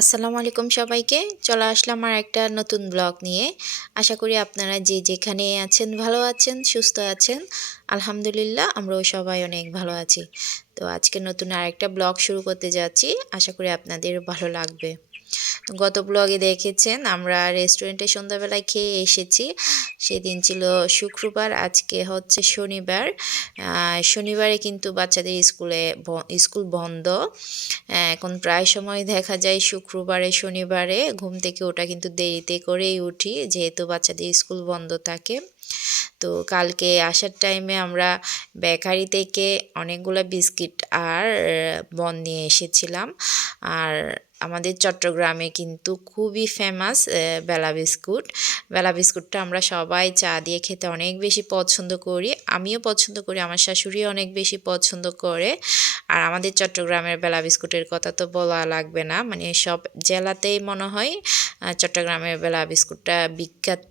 আসসালামু আলাইকুম সবাইকে। চলে আসলাম আর একটা নতুন ব্লগ নিয়ে। আশা করি আপনারা যে যেখানে আছেন ভালো আছেন, সুস্থ আছেন। আলহামদুলিল্লাহ আমরাও সবাই অনেক ভালো আছি। তো আজকে নতুন আরেকটা ব্লগ শুরু করতে যাচ্ছি। আশা করি আপনাদের ভালো লাগবে। তো গত ব্লগে দেখেছেন আমরা রেস্টুরেন্টে সন্ধ্যাবেলায় খেয়ে এসেছি। সেদিন ছিল শুক্রবার, আজকে হচ্ছে শনিবার। শনিবারে কিন্তু বাচ্চাদের স্কুল বন্ধ। এখন প্রায় সময় দেখা যায় শুক্রবারে শনিবারে ঘুম থেকে ওঠা কিন্তু দেরিতে করেই উঠি, যেহেতু বাচ্চাদের স্কুল বন্ধ থাকে। তো কালকে আসার টাইমে আমরা বেকারি থেকে অনেকগুলো বিস্কিট আর বন নিয়ে এসেছিলাম। আর আমাদের চট্টগ্রামে কিন্তু খুবই ফেমাস বেলা বিস্কুট। বেলা বিস্কুটটা আমরা সবাই চা দিয়ে খেতে অনেক বেশি পছন্দ করি, আমিও পছন্দ করি, আমার শাশুড়ি অনেক বেশি পছন্দ করে। আর আমাদের চট্টগ্রামের বেলা বিস্কুটের কথা তো বলা লাগবে না, মানে সব জেলাতেই মনে হয় চট্টগ্রামের বেলা বিস্কুটটা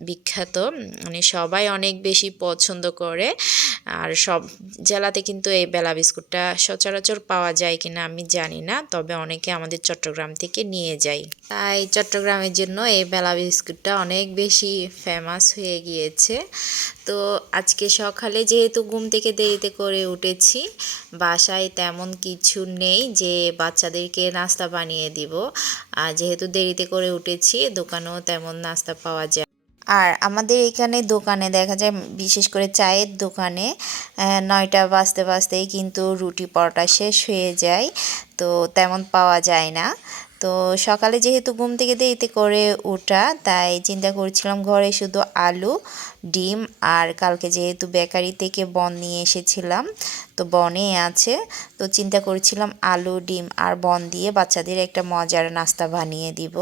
বিখ্যাত, মানে সবাই অনেক বেশি পছন্দ করে। আর সব জেলাতে কিন্তু এই বেলা বিস্কুটটা সচরাচর পাওয়া যায় কিনা আমি জানি না, তবে অনেকে আমাদের চট্টগ্রাম থেকে নিয়ে যায়। তাই চট্টগ্রামের জন্য এই বেলা বিস্কুটটা অনেক বেশি ফেমাস হয়ে গিয়েছে। তো আজকে সকালে যেহেতু ঘুম থেকে দেরিতে করে উঠেছি, বাসায় তেমন কিছু নেই যে বাচ্চাদেরকে নাস্তা বানিয়ে দিব। আর যেহেতু দেরিতে করে উঠেছি, দোকানেও তেমন নাস্তা পাওয়া যায়। আর আমাদের এখানে দোকানে দেখা যায়, বিশেষ করে চায়ের দোকানে 9টা বাজতে বাজতেই কিন্তু রুটি পরোটা শেষ হয়ে যায়, তো তেমন পাওয়া যায় না। তো সকালে যেহেতু ঘুম থেকে দেরিতে করে ওঠা, তাই চিন্তা করছিলাম ঘরে শুধু আলু, ডিম আর কালকে যেহেতু বেকারি থেকে বন নিয়ে এসেছিলাম, তো বনে আছে, তো চিন্তা করছিলাম আলু, ডিম আর বন দিয়ে বাচ্চাদের একটা মজার নাস্তা বানিয়ে দিব।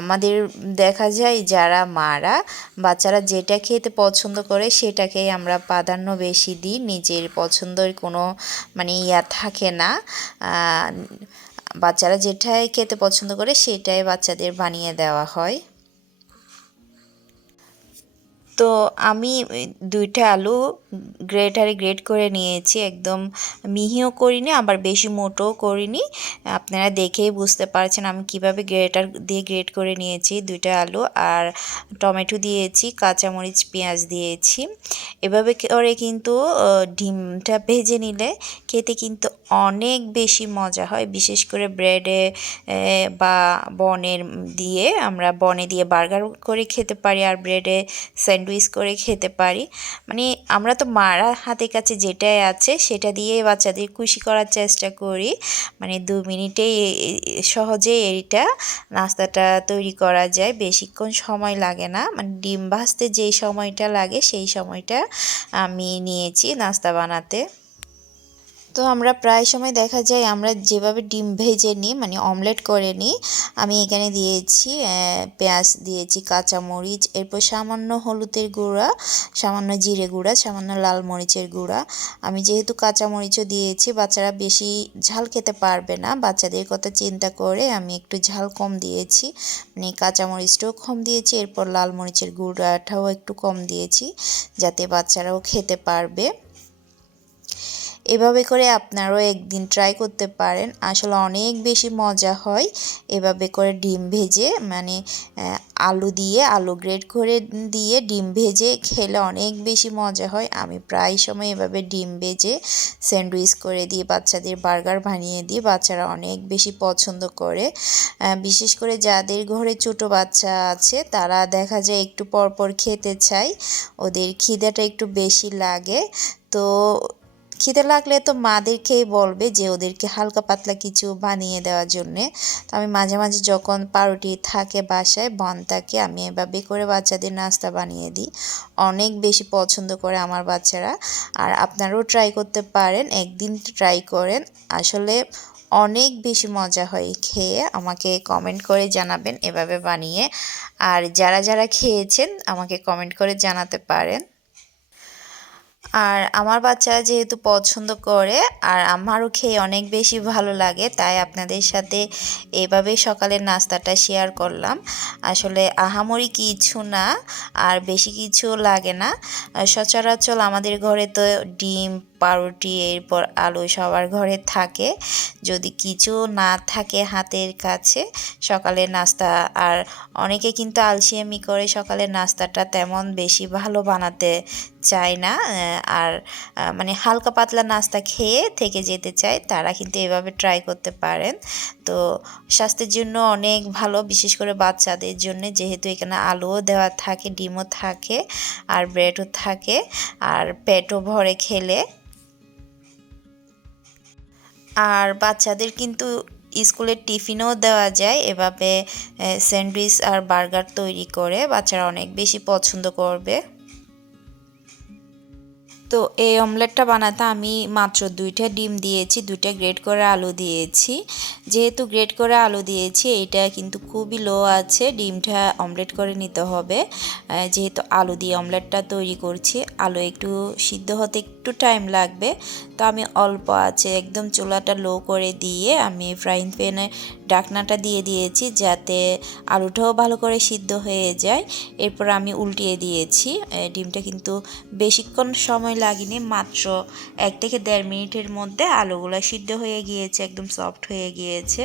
আমাদের দেখা যায় যারা মারা বাচ্চারা যেটা খেতে পছন্দ করে সেটাকেই আমরা প্রাধান্য বেশি দিই, নিজের পছন্দের কোনো মানে থাকে না। বাচ্চারা যেটাই খেতে পছন্দ করে সেটাই বাচ্চাদের বানিয়ে দেওয়া হয়। তো আমি 2টা আলু গ্রেটারে গ্রেট করে নিয়েছি, একদম মিহিও করিনি আবার বেশি মোটোও করিনি। আপনারা দেখেই বুঝতে পারছেন আমি কিভাবে গ্রেটার দিয়ে গ্রেট করে নিয়েছি 2টা আলু। আর টমেটো দিয়েছি, কাঁচামরিচ, পেঁয়াজ দিয়েছি। এভাবে করে কিন্তু ডিমটা ভেজে নিলে খেতে কিন্তু অনেক বেশি মজা হয়, বিশেষ করে ব্রেডে বা আমরা বনে দিয়ে বার্গার করে খেতে পারি, আর ব্রেডে স্যান্ডউইচ করে খেতে পারি। মানে আমরা তো মারা হাতের কাছে যেটাই আছে সেটা দিয়ে বাচ্চাদের খুশি করার চেষ্টা করি। মানে 2 মিনিটেই সহজেই এইটা নাস্তাটা তৈরি করা যায়, বেশিক্ষণ সময় লাগে না। মানে ডিম ভাজতে যেই সময়টা লাগে সেই সময়টা আমি নিয়েছি নাস্তা বানাতে। তো আমরা প্রায় সময় দেখা যায় আমরা যেভাবে ডিম ভেজে নিই, মানে অমলেট করে নিই, আমি এখানে দিয়েছি পেঁয়াজ দিয়েছি, কাঁচামরিচ, এরপর সামান্য হলুদের গুঁড়া, সামান্য জিরে গুঁড়া, সামান্য লাল মরিচের গুঁড়া। আমি যেহেতু কাঁচামরিচও দিয়েছি, বাচ্চারা বেশি ঝাল খেতে পারবে না, বাচ্চাদের কথা চিন্তা করে আমি একটু ঝাল কম দিয়েছি, মানে কাঁচামরিচটাও কম দিয়েছি, এরপর লাল মরিচের গুঁড়াটাও একটু কম দিয়েছি যাতে বাচ্চারাও খেতে পারবে। এভাবে করে আপনারাও একদিন ট্রাই করতে পারেন, আসলে অনেক বেশি মজা হয় এভাবে করে ডিম ভেজে, মানে আলু গ্রেট করে দিয়ে ডিম ভেজে খেলে অনেক বেশি মজা হয়। আমি প্রায় সময় এভাবে ডিম ভেজে স্যান্ডউইচ করে দিয়ে বাচ্চাদের বার্গার বানিয়ে দিই, বাচ্চারা অনেক বেশি পছন্দ করে। বিশেষ করে যাদের ঘরে ছোট বাচ্চা আছে তারা দেখা যায় একটু পর পর খেতে চায়, ওদের খিদেটা একটু বেশি লাগে। তো খিদে লাগলে তো মাদেরকেই বলবে যে ওদেরকে হালকা পাতলা কিছু বানিয়ে দেওয়ার জন্যে। তো আমি মাঝে মাঝে যখন পাউরুটি থাকে বাসায় বন থাকে, আমি এভাবে করে বাচ্চাদের নাস্তা বানিয়ে দিই, অনেক বেশি পছন্দ করে আমার বাচ্চারা। আর আপনারাও ট্রাই করতে পারেন, একদিন ট্রাই করেন, আসলে অনেক বেশি মজা হয় খেয়ে। আমাকে কমেন্ট করে জানাবেন এভাবে বানিয়ে, আর যারা যারা খেয়েছেন আমাকে কমেন্ট করে জানাতে পারেন। আর আমার বাচ্চারা যেহেতু পছন্দ করে আর আমারও খেয়ে অনেক বেশি ভালো লাগে, তাই আপনাদের সাথে এভাবে সকালের নাস্তাটা শেয়ার করলাম। আসলে আহামরি কিছু না, আর বেশি কিছু লাগে না। সচরাচর আমাদের ঘরে তো ডিম, পাউরুটি এরপর আলু সবার ঘরে থাকে। যদি কিছু না থাকে হাতের কাছে সকালের নাস্তা, আর অনেকে কিন্তু আলসেমি করে সকালের নাস্তাটা তেমন বেশি ভালো বানাতে চায় না, আর মানে হালকা পাতলা নাস্তা খেয়ে থেকে যেতে চায়, তারা কিন্তু এভাবে ট্রাই করতে পারেন। তো স্বাস্থ্যের জন্য অনেক ভালো, বিশেষ করে বাচ্চাদের জন্য, যেহেতু এখানে আলুও দেওয়া থাকে, ডিমও থাকে আর ব্রেডও থাকে, আর পেটও ভরে খেলে। আর বাচ্চাদের কিন্তু স্কুলের টিফিনও দেওয়া যায় এভাবে স্যান্ডউইচ আর বার্গার তৈরি করে, বাচ্চারা অনেক বেশি পছন্দ করবে। তো এই অমলেটটা বানাতে আমি মাত্র 2টা ডিম দিয়েছি, 2টা গ্রেট করে আলু দিয়েছি। যেহেতু গ্রেট করে আলু দিয়েছি, এটা কিন্তু খুবই লো আছে, ডিমটা অমলেট করে নিতে হবে। যেহেতু আলু দিয়ে অমলেটটা তৈরি করছি, আলু একটু সিদ্ধ হতে একটু টাইম লাগবে। তো আমি অল্প আছে একদম চুলাটা লো করে দিয়ে আমি ফ্রাইং প্যানে ঢাকনাটা দিয়ে দিয়েছি, যাতে আলুটাও ভালো করে সিদ্ধ হয়ে যায়। এরপর আমি উল্টিয়ে দিয়েছি। ডিমটা কিন্তু বেশিক্ষণ সময় লাগেনি, মাত্র 1 থেকে 1.5 মিনিটের মধ্যে আলুগুলো সিদ্ধ হয়ে গিয়েছে, একদম সফট হয়ে গিয়েছে।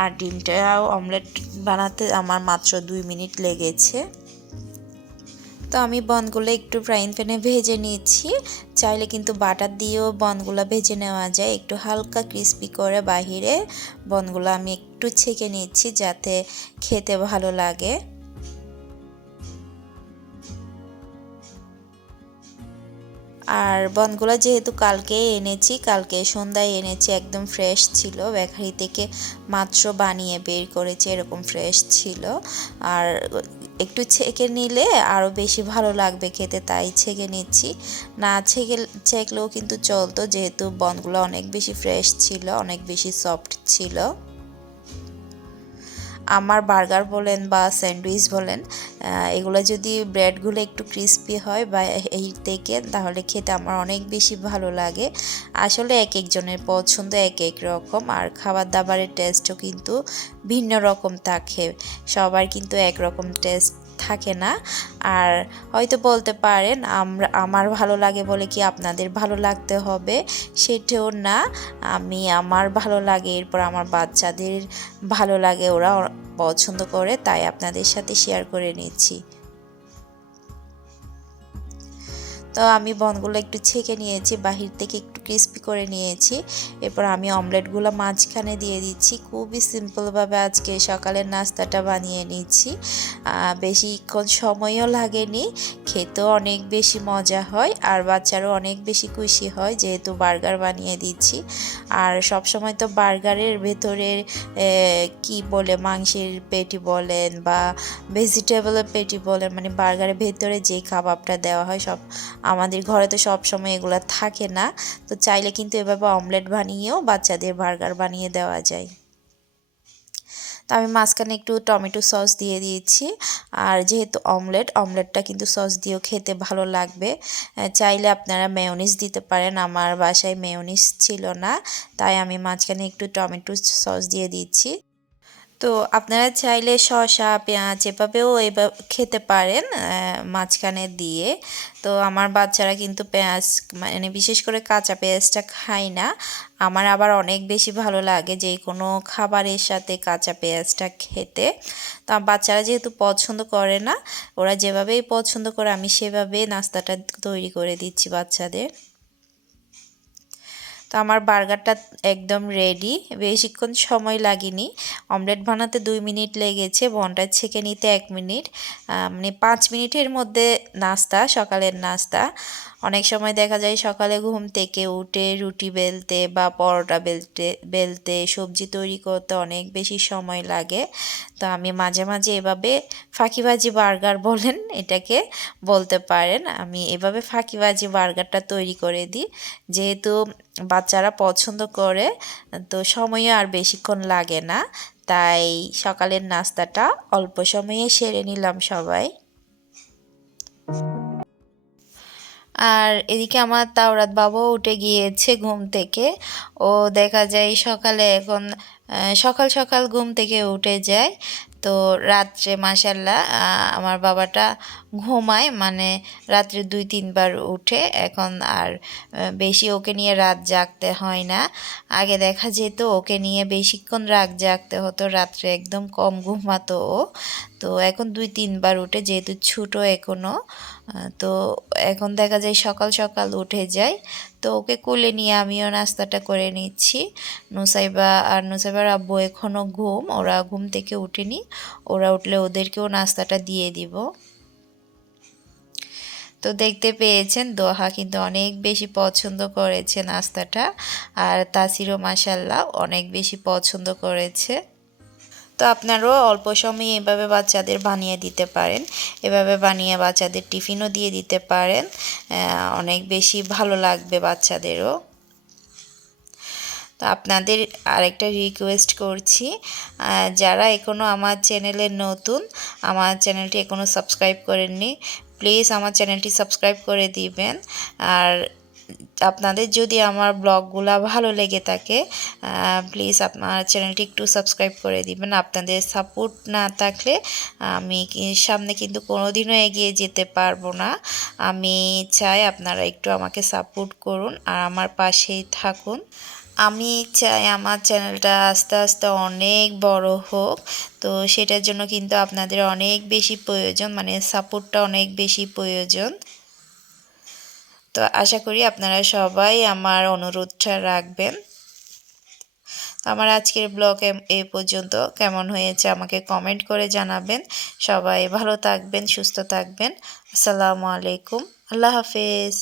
আর ডিমটাও অমলেট বানাতে আমার মাত্র 2 মিনিট লেগেছে। তো আমি বনগুলো একটু ফ্রাইং প্যানে ভেজে নিচ্ছি। চাইলে কিন্তু বাটার দিয়েও বনগুলো ভেজে নেওয়া যায়, একটু হালকা ক্রিস্পি করে বাহিরে। বনগুলো আমি একটু ছেঁকে নিচ্ছি যাতে খেতে ভালো লাগে। আর বনগুলো যেহেতু কালকে এনেছি, কালকে সন্ধ্যায় এনেছি, একদম ফ্রেশ ছিল, বেকারি থেকে মাত্র বানিয়ে বের করেছি, এরকম ফ্রেশ ছিল। আর একটু ছেঁকে নিলে আরও বেশি ভালো লাগবে খেতে, তাই ছেঁকে নিচ্ছি। না ছেঁকলেও কিন্তু চলতো, যেহেতু বনগুলো অনেক বেশি ফ্রেশ ছিল, অনেক বেশি সফট ছিল। আমার বার্গার বলেন বা স্যান্ডউইচ বলেন, এগুলো যদি ব্রেডগুলো একটু ক্রিস্পি হয় বা এই থেকে, তাহলে খেতে আমার অনেক বেশি ভালো লাগে। আসলে এক একজনের পছন্দ এক এক রকম, আর খাবার দাবারের টেস্টও কিন্তু ভিন্ন রকম থাকে, সবার কিন্তু একরকম টেস্ট থাকে না। আর হয়তো বলতে পারেন আমার ভালো লাগে বলে কি আপনাদের ভালো লাগতে হবে, সেটাও না। আমার ভালো লাগে, এরপর আমার বাচ্চাদের ভালো লাগে, ওরা পছন্দ করে, তাই আপনাদের সাথে শেয়ার করে নিচ্ছি। তো আমি বনগুলো একটু ছেঁকে নিয়েছি, বাহির থেকে একটু ক্রিস্পি করে নিয়েছি। এরপর আমি অমলেটগুলো মাঝখানে দিয়ে দিচ্ছি। খুবই সিম্পলভাবে আজকে সকালের নাস্তাটা বানিয়ে নিচ্ছি, বেশিক্ষণ সময়ও লাগেনি, খেতেও অনেক বেশি মজা হয়, আর বাচ্চারাও অনেক বেশি খুশি হয়, যেহেতু বার্গার বানিয়ে দিচ্ছি। আর সব সময় তো বার্গারের ভেতরের কি বলে, মাংসের পেটি বলেন বা ভেজিটেবলের পেটি বলেন, মানে বার্গারের ভেতরে যে কাবাবটা দেওয়া হয়, সব আমাদের ঘরে তো সব সময় এগুলো থাকে না। তো চাইলে কিন্তু এভাবে অমলেট বানিয়েও বাচ্চাদের বার্গার বানিয়ে দেওয়া যায়। তো আমি মাঝখানে একটু টমেটো সস দিয়ে দিয়েছি, আর যেহেতু অমলেটটা কিন্তু সস দিয়েও খেতে ভালো লাগবে। চাইলে আপনারা মেয়োনিজ দিতে পারেন, আমার বাসায় মেয়োনিজ ছিল না, তাই আমি মাঝখানে একটু টমেটো সস দিয়ে দিচ্ছি। তো আপনারা চাইলে শসা পেঁয়াজ এভাবেও খেতে পারেন মাঝখানে দিয়ে। তো আমার বাচ্চারা কিন্তু পেঁয়াজ, মানে বিশেষ করে কাঁচা পেঁয়াজটা খায় না। আমার আবার অনেক বেশি ভালো লাগে যে কোনো খাবারের সাথে কাঁচা পেঁয়াজটা খেতে। তো বাচ্চারা যেহেতু পছন্দ করে না, ওরা যেভাবেই পছন্দ করে আমি সেভাবে নাস্তাটা তৈরি করে দিচ্ছি বাচ্চাদের। তো আমার বার্গারটা একদম রেডি, বেশিক্ষণ সময় লাগেনি, অমলেট বানাতে 2 মিনিট লেগেছে, বনটা ছেঁকে নিতে 1 মিনিট, মানে 5 মিনিটের মধ্যে নাস্তা, সকালের নাস্তা। অনেক সময় দেখা যায় সকালে ঘুম থেকে উঠে রুটি বেলতে বা পরোটা বেলতে সবজি তৈরি করতে অনেক বেশি সময় লাগে। তো আমি মাঝে মাঝে এভাবে ফাঁকিবাজি বার্গার বলেন এটাকে, বলতে পারেন, আমি এভাবে ফাঁকিবাজি বার্গারটা তৈরি করে দিই, যেহেতু বাচ্চারা পছন্দ করে, তো সময়ও আর বেশিক্ষণ লাগে না, তাই সকালের নাস্তাটা অল্প সময়ে সেরে নিলাম সবাই। আর এদিকে আমার তাওরাত বাবাও উঠে গিয়েছে ঘুম থেকে। ও দেখা যায় সকালে এখন সকাল সকাল ঘুম থেকে উঠে যায়। তো রাত্রে মাশাল্লাহ আমার বাবাটা ঘুমায়, মানে রাত্রে 2-3 বার উঠে। এখন আর বেশি ওকে নিয়ে রাত জাগতে হয় না। আগে দেখা যেত ওকে নিয়ে বেশিক্ষণ রাত জাগতে হতো, রাত্রে একদম কম ঘুমাতো ও। তো এখন 2-3 বার উঠে, যেহেতু ছোটো এখনও। তো এখন দেখা যায় সকাল সকাল উঠে যায়। তো ওকে কোলে নিয়ে আমিও নাস্তাটা করে নিচ্ছি। নুসাইবা আর নুসাইবার আব্বু এখনও ঘুম, ওরা ঘুম থেকে উঠেনি। ওরা উঠলে ওদেরকেও নাস্তাটা দিয়ে দিব। তো দেখতে পেয়েছেন দোহা কিন্তু অনেক বেশি পছন্দ করেছে নাস্তাটা, আর তাসিরও মাশাল্লাহ অনেক বেশি পছন্দ করেছে। তো আপনারাও অল্প সময়ে এভাবে বাচ্চাদের বানিয়ে দিতে পারেন, এভাবে বানিয়ে বাচ্চাদের টিফিনও দিয়ে দিতে পারেন, অনেক বেশি ভালো লাগবে বাচ্চাদেরও। তো আপনাদের আরেকটা রিকোয়েস্ট করছি, যারা এখনও আমার চ্যানেলে নতুন, আমার চ্যানেলটি এখনও সাবস্ক্রাইব করেননি, প্লিজ আমার চ্যানেলটি সাবস্ক্রাইব করে দিবেন। আর আপনাদের যদি আমার ব্লগগুলা ভালো লেগে থাকে, প্লিজ আপনার চ্যানেলটি একটু সাবস্ক্রাইব করে দিবেন। আপনাদের সাপোর্ট না থাকলে আমি সামনে কিন্তু কোনোদিনও এগিয়ে যেতে পারবো না। আমি চাই আপনারা একটু আমাকে সাপোর্ট করুন আর আমার পাশেই থাকুন। আমি চাই আমার চ্যানেলটা আস্তে আস্তে অনেক বড় হোক। তো সেটার জন্য কিন্তু আপনাদের অনেক বেশি প্রয়োজন, মানে সাপোর্টটা অনেক বেশি প্রয়োজন। তো আশা করি আপনারা সবাই আমার অনুরোধটা রাখবেন। আমার আজকের ব্লগ এ পর্যন্ত। কেমন হয়েছে আমাকে কমেন্ট করে জানাবেন। সবাই ভালো থাকবেন, সুস্থ থাকবেন। আসসালামু আলাইকুম, আল্লাহ হাফেজ।